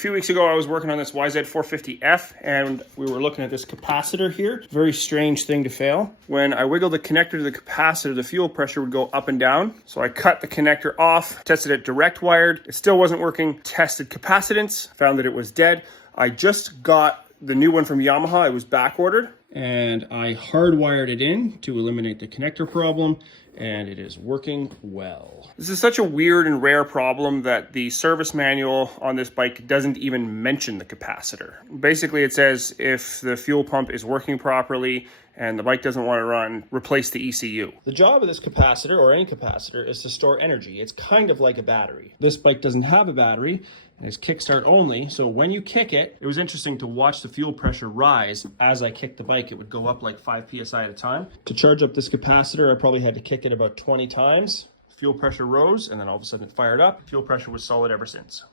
few weeks ago, I was working on this YZ450F, and we were looking at this capacitor here. Very strange thing to fail. When I wiggled the connector to the capacitor, the fuel pressure would go up and down. So I cut the connector off, tested it direct wired. It still wasn't working. Tested capacitance, found that it was dead. I just got the new one from Yamaha. It was back ordered. And I hardwired it in to eliminate the connector problem, and it is working well. This is such a weird and rare problem that the service manual on this bike doesn't even mention the capacitor. Basically, it says if the fuel pump is working properly and the bike doesn't want to run, replace the ECU. The job of this capacitor, or any capacitor, is to store energy. It's kind of like a battery. This bike doesn't have a battery, and it's kickstart only, so when you kick it, it was interesting to watch the fuel pressure rise as I kicked the bike. It would go up like 5 PSI at a time. To charge up this capacitor, I probably had to kick it about 20 times. Fuel pressure rose, and then all of a sudden it fired up. Fuel pressure was solid ever since.